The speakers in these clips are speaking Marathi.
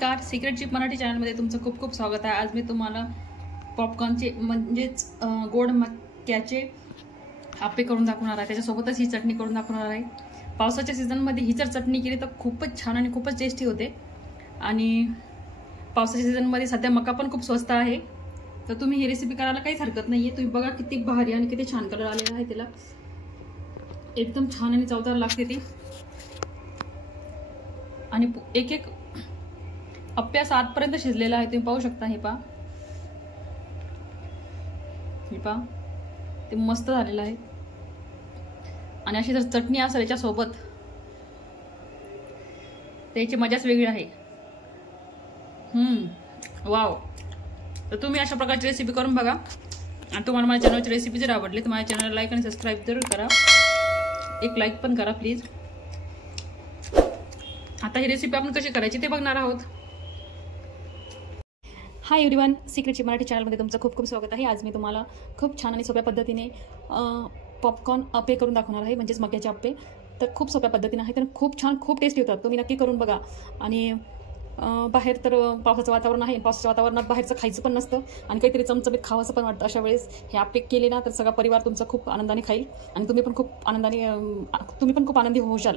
नमस्कार, सिक्रेट चिप मराठी चॅनलमध्ये तुमचं खूप खूप स्वागत आहे। आज मी तुम्हाला पॉपकॉर्नचे म्हणजेच गोड मक्याचे आप्पे करून दाखवणार आहे। त्याच्यासोबतच ही चटणी करून दाखवणार आहे। पावसाच्या सीझनमध्ये ही जर चटणी केली तर खूपच छान आणि खूपच टेस्टी होते। आणि पावसाच्या सीझनमध्ये सध्या मका पण खूप स्वस्त आहे, तर तुम्ही ही रेसिपी करायला काहीच हरकत नाहीये। तुम्ही बघा किती भारी आणि किती छान कलर आलेला आहे, त्याला एकदम छान आणि चवदार लागते ती। आणि एक एक अप्प्या 7 पर्यंत शिजलेला आहे, तुम्ही पाहू शकता। हे पहा ते मस्त झालेलं आहे। आणि अशी जर चटणी असेल याच्या सोबत त्याची मजाच वेगळी आहे। वाव। तर तुम्ही अशा प्रकारची रेसिपी करून बघा। आणि तुम्हाला माझ्या चॅनलची रेसिपी जर आवडली तर माझ्या चॅनलला लाईक आणि सबस्क्राईब जरूर करा। एक लाईक पण करा प्लीज। आता ही रेसिपी आपण कशी करायची ते बघणार आहोत। Hi everyone, secret chip Marathi चॅनलमध्ये तुमचं खूप खूप स्वागत आहे। आज मी तुम्हाला खूप छान आणि सोप्या पद्धतीने पॉपकॉर्न अप्पे करून दाखवणार आहे, म्हणजेच मक्याचे अप्पे। तर खूप सोप्या पद्धतीने आहे, तर खूप छान खूप टेस्टी होतात। तुम्ही नक्की करून बघा। आणि बाहेर तर पावसाचं वातावरण आहे, पावसाच्या वातावरणात बाहेरचं खायचं पण नसतं आणि काहीतरी चमचमीत खावंसं पण वाटतं। अशा वेळेस हे अप्पे केले ना तर सगळा परिवार तुमचा खूप आनंदाने खाईल आणि तुम्ही पण खूप आनंदी होशाल।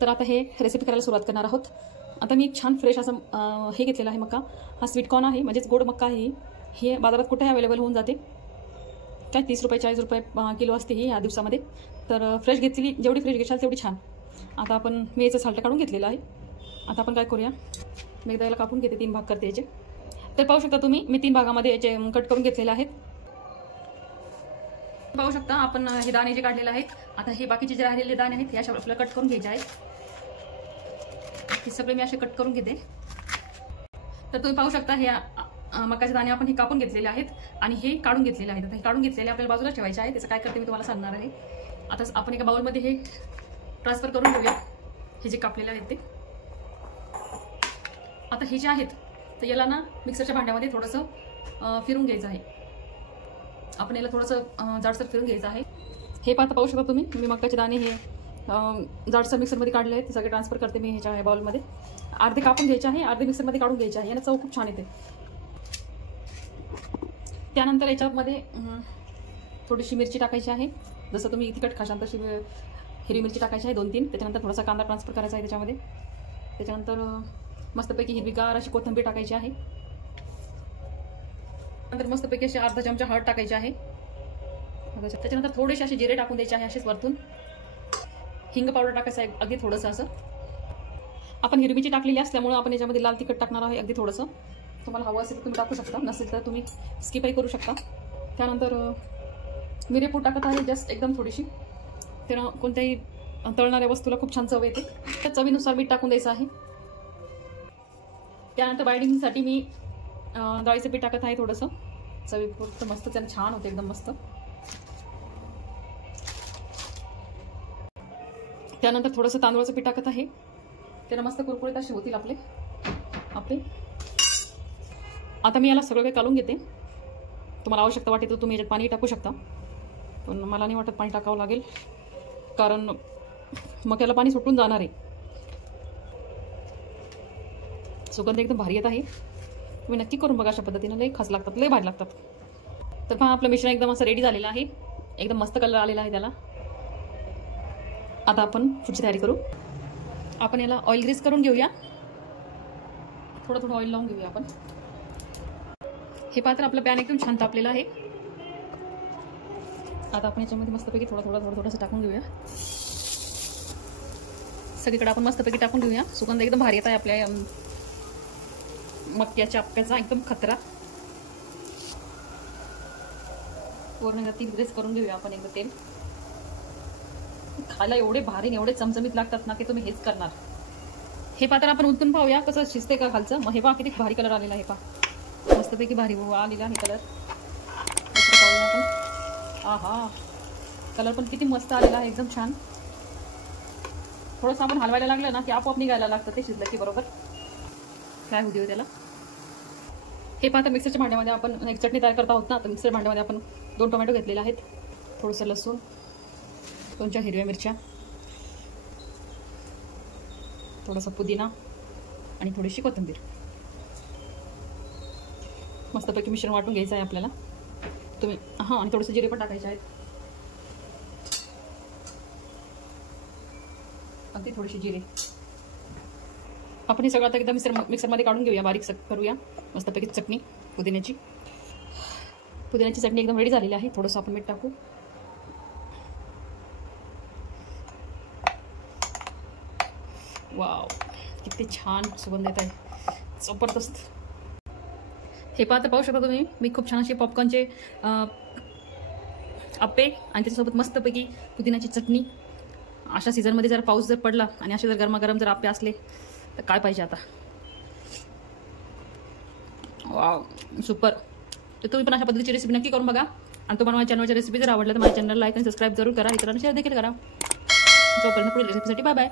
तर आता हे रेसिपी करायला सुरुवात करणार आहोत। आता मी एक छान फ्रेश असं हे घेतलेलं आहे मका। हा स्वीटकॉर्न आहे, म्हणजेच गोड मक्का आहे। हे बाजारात कुठेही अवेलेबल होऊन जाते, काय 30 रुपये 40 रुपये किलो असते ही या दिवसामध्ये। तर फ्रेश घेतलेली, जेवढी फ्रेश घेशाल तेवढी छान। आता मी याचं साल्ट काढून घेतलेलं आहे। आता आपण काय करूया, मी एकदा याला कापून घेते, 3 भाग करते याचे। तर पाहू शकता तुम्ही, मी 3 भागामध्ये याचे कट करून घेतलेले आहेत। पाहू शकता आपण हे दाणे जे काढलेले आहेत। आता हे बाकीचे जे राहिलेले दाणे आहेत हे अशा आपल्याला कट करून घ्यायचे आहेत। हे सगळे मी असे कट करून घेते। तर तुम्ही पाहू शकता हे मकाचे दाणे आपण हे कापून घेतलेले आहेत आणि हे काढून घेतलेले आहेत। आता हे काढून घेतलेले आपल्याला बाजूला ठेवायचे आहे। त्याचं काय करते मी तुम्हाला सांगणार आहे। आता आपण एका बाउलमध्ये हे ट्रान्सफर करून घेऊया, हे जे कापलेले आहेत ते। आता हे जे आहेत तर याला ना मिक्सरच्या भांड्यामध्ये थोडंसं फिरून घ्यायचं आहे। आपण याला थोडंसं जाडसर फिरून घ्यायचं आहे। हे पाहू शकता तुम्ही, मी मकाचे दाणे हे जाडसर मिक्सरमध्ये काढले आहेत। ते सगळे ट्रान्सफर करते मी ह्याच्या बाउलमध्ये। अर्धे कापून घ्यायचे आहे, अर्धे मिक्सरमध्ये काढून घ्यायचे आहे। याला चव खूप छान येते। त्यानंतर याच्यामध्ये थोडीशी मिरची टाकायची आहे। जसं तुम्ही तिखट खाशाल तशी हिरवी मिरची टाकायची आहे 2-3। त्याच्यानंतर थोडासा कांदा ट्रान्सफर करायचा आहे त्याच्यामध्ये। त्याच्यानंतर मस्तपैकी हिरवीगार अशी कोथिंबीर टाकायची आहे। नंतर मस्तपैकी अशी अर्धा चमचा हळद टाकायची आहे। त्याच्यानंतर थोडेसे असे जिरे टाकून द्यायचे आहे असेच वरतून। हिंग पावडर टाकायचं आहे अगदी थोडंसं असं। आपण हिरवी मिरची टाकलेली असल्यामुळे आपण याच्यामध्ये लाल तिखट टाकणार आहे अगदी थोडंसं। तुम्हाला हवं असेल तर तुम्ही टाकू शकता, नसेल तर तुम्ही स्किपही करू शकता। त्यानंतर मिरेपूड टाकत आहे जस्ट एकदम थोडीशी। त्यानं कोणत्याही तळणाऱ्या वस्तूला खूप छान चव येते। त्या चवीनुसार मीठ टाकून द्यायचं आहे। त्यानंतर बाइंडिंगसाठी मी डाळीचं पीठ टाकत आहे थोडंसं, चवीपुरतं मस्त त्यानं छान होते एकदम मस्त। त्यानंतर थोडंसं तांदूळाचं पीठ टाकत आहे, त्याला मस्त कुरकुरीत असे होतील आपले अप्पे। आता मी याला सगळं काही काढून घेते। तुम्हाला आवश्यकता वाटेल तर तुम्ही याच्यात पाणी टाकू शकता, पण मला नाही वाटत पाणी टाकावं लागेल, कारण मग त्याला पाणी सुटून जाणार आहे। सुगंध एकदम भारी येत आहे। तुम्ही नक्की करून बघा अशा पद्धतीने, लई खास लागतात, लई भारी लागतात। तर पहा आपलं मिश्रण एकदम असं रेडी झालेलं आहे, एकदम मस्त कलर आलेला आहे त्याला। आता आपण पुढची तयारी करू। आपण याला ऑइल ग्रीस करून घेऊया, थोडं ऑइल लावून घेऊया आपण। हे पात्र आपलं पॅन एकदम छान तापलेलं आहे। आता आपण याच्यामध्ये मस्तपैकी थोडंसं टाकून घेऊया। सगळीकडे आपण मस्तपैकी टाकून घेऊया। सुगंध एकदम भारी येत आहे आपल्या मक्याच्या अप्प्याचा, एकदम खतरा। पूर्ण तेल ग्रेस करून घेऊया आपण एकदा तेल। खायला एवढे भारी एवढे चमचमीत लागतात ना की तुम्ही हेच करणार। हे पात्र आपण उतरून पाहूया कसं शिजते का खालचं। मग हे पहा किती भारी कलर आलेला आहे, पहा मस्तपैकी भारी आलेला आहे कलर। आहा, कलर पण किती मस्त आलेला आहे, एकदम छान। थोडंसं आपण हलवायला लागलं ना की आपोआप निघायला लागतं ते शिजलं की बरोबर काय होऊ त्याला। हे पाहता मिक्सरच्या भांड्यामध्ये आपण एक चटणी तयार करत आहोत ना, तर मिक्सर भांड्यामध्ये आपण 2 टोमॅटो घेतलेले आहेत, थोडंसं लसूण, 2-4 हिरव्या मिरच्या, थोडासा पुदिना, आणि थोडीशी कोथिंबीर. मस्तपैकी मिश्रण वाटून घ्यायचं आहे आपल्याला. तुम्ही आणि थोडंसं जिरे पण टाकायचे आहेत, अगदी थोडीशी जिरे. आपण हे सगळं आता एकदा मिक्सरमध्ये काढून घेऊया, बारीक करूया. मस्तपैकी चटणी पुदिन्याची चटणी एकदम रेडी झालेली आहे. थोडंसं आपण मीठ टाकू. वाव, किती छान सुगंध येत आहे, जबरदस्त. हे पाहू शकता तुम्ही, मी खूप छान असे पॉपकॉर्नचे अप्पे आणि त्याच्यासोबत मस्तपैकी पुदिन्याची चटणी. अशा सीझनमध्ये जर पाऊस जर पडला आणि असे जर गरमागरम जर अप्पे असले तर काय पाहिजे आता. Wow, super. तर तुम्ही पण अशा पद्धतीची रेसिपी नक्की करून बघा. आणि तुम्हाला माझ्या चॅनलच्या रेसिपी जर आवडल्या तर माझ्या चॅनलला लाईक आणि सबस्क्राईब जरूर करा, इतरांना शेअर देखील करा. जोपर्यंत पुढील रेसिपीसाठी बाय बाय.